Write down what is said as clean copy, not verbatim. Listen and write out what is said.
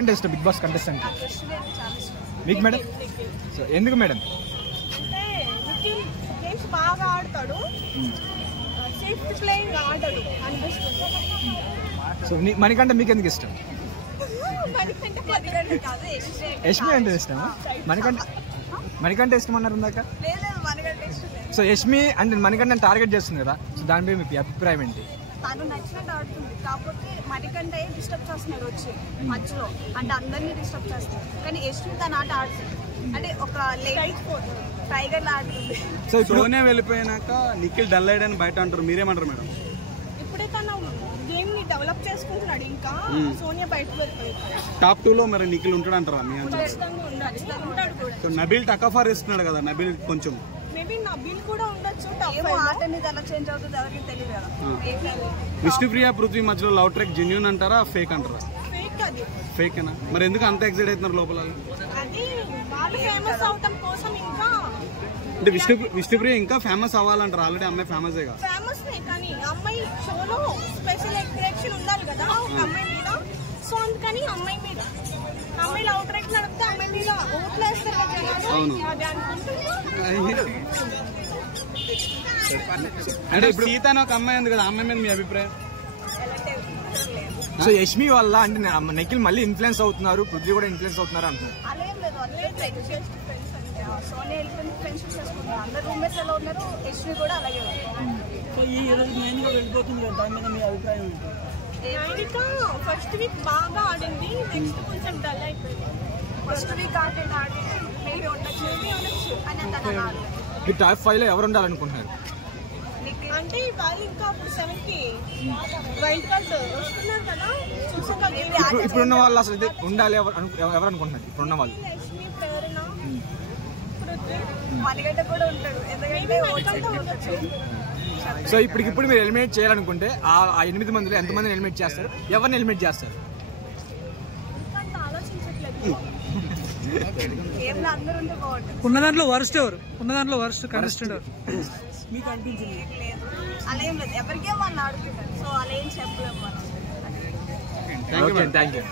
అంటే ఇష్టం big boss contestant మీకు మేడం? సో ఎందుకు మేడం? అంటే నిఖిల్ గేమ్స్ బాగా ఆడతాడు, సేఫ్ ప్లేయింగ్ ఆడడు అనిపిస్తుంది. సో మణికంఠ మీకు ఎందుకు ఇష్టం? యష్మి అంటే ఇష్టమా? మణికంఠ ఇష్టం అన్నారు ఇందాక. సో యష్మి అంటే మణికంఠ టార్గెట్ చేస్తుంది కదా, సో దానిపై మీకు అభిప్రాయం ఏంటి? తను నచ్చినట్టు ఆడుతుంది, కాకపోతే మణికంఠ డిస్టర్బ్ చేస్తున్నాడు వచ్చి మధ్యలో, అంటే అందరినీ డిస్టర్బ్ చేస్తుంది. కానీ యష్మి తన ఆట ఆడుతుంది, అంటే ఒక టైగర్ ఆడుతుంది. సో సోనియా వెళ్ళిపోయినాక నిఖిల్ డల్ అయ్యాడని బయట అంటారు, మీరేమంటారు మేడం? ఇప్పుడే తను గేమ్ ని డెవలప్ చేసుకుంటున్నాడు, ఇంకా సోనియా బయటకు వెళ్ళిపోయింది. టాప్ 2 లో మరి నిఖిల్ ఉంటాడంటారా మీ అంచనా? ఉంటాడు కూడా. సో నబీల్ టకఫర్ ఇస్తున్నాడు కదా, నబీల్ కొంచెం మేబీ నబీల్ కూడా ఉండొచ్చు. ఆట అనేది ఎలా చేంజ్ అవుతుంది ఎవరికి తెలియదు కదా. విష్ణుప్రియ పృథ్వీ మధ్యలో లవ్ ట్రాక్ జెన్యూన్ అంటారా ఫేక్ అంటారా? ఫేక్ అది. ఫేకేనా? మరి ఎందుకు అంత ఎక్సైట్ అవుతున్నారు లోపల? అది వాళ్ళు ఫేమస్ అవటం కోసం, ఇంకా అంటే విష్ణుప్రియ ఇంకా ఫేమస్ అవ్వాలంటారు, ఆల్రెడీ అమ్మాయి ఫేమస్ గా. ఫేమస్ కానీ అమ్మాయి షోలో స్పెషల్ అట్రాక్షన్ ఉండాలి కదా ఒక అమ్మాయి మీద. సో అందుకని అమ్మాయి మీద, అమ్మాయిలు అవుట్ రైట్ నడిపితే అమ్మాయి మీద ఓట్లు వేస్తారు కదా. అది అనుకుంటున్నాను. అంటే ఇప్పుడు సీత అని ఒక అమ్మాయి ఉంది కదా, అమ్మాయి మీద మీ అభిప్రాయం? సో యష్మి వల్ల అంటే నిఖిల్ మళ్ళీ ఇన్ఫ్లుయెన్స్ అవుతున్నారు, పృథ్వీ కూడా ఇన్ఫ్లుయెన్స్ అవుతున్నారు అంటున్నారు. అలా ఏం లేదు, సోనియా వెళ్ళిపోయింది, ఫ్రెండ్షిప్ చేసుకుంటున్నారు, అందరు రూమ్మేట్స్ ఎలా ఉన్నారు, యష్మి కూడా అలాగే ఫస్ట్ వీక్ బాగా ఆడింది, నెక్స్ట్ కొంచెం డల్ అయిపోయింది. ఫస్ట్ వీక్ ఆడి మేబీ ఉండొచ్చు అని తన ఆడలేదు. ఈ టాప్ 5 లో ఎవరు ఉండాలనుకుంటున్నారు? అంటే వాళ్ళు ఇంకా 7 కి వైల్డ్ కార్డ్ వస్తున్నారు కదా, ఇప్పుడున్న వాళ్ళు అసలు ఇది ఉండాలి ఎవరు అనుకుంటున్నారు ఇప్పుడున్న వాళ్ళు? లక్ష్మి, ప్రేరణ, పృథ్వీ, మణికంఠ కూడా ఉంటాడు, ఎందుకంటే సో ఇప్పుడు మీరు ఎలిమినేట్ చేయాలనుకుంటే ఆ 8 మందిలో ఎంతమందిని ఎలిమినేట్ చేస్తారు, ఎవరిని ఎలిమినేట్ చేస్తారు? ఆలోచించట్లేదు. అందరూ ఉంటే బాగుంటుంది. ఉన్న దాంట్లో వర్స్ట్ ఎవరు? ఉన్న దాంట్లో వర్స్ట్ కంటెస్టెంట్ ఎవరు మీకు అనిపించింది? అలా ఏం లేదు, ఎవరికే వాళ్ళు ఆడుకుంటారు, సో అలా ఏం చెప్పలేము మనం. Thank you.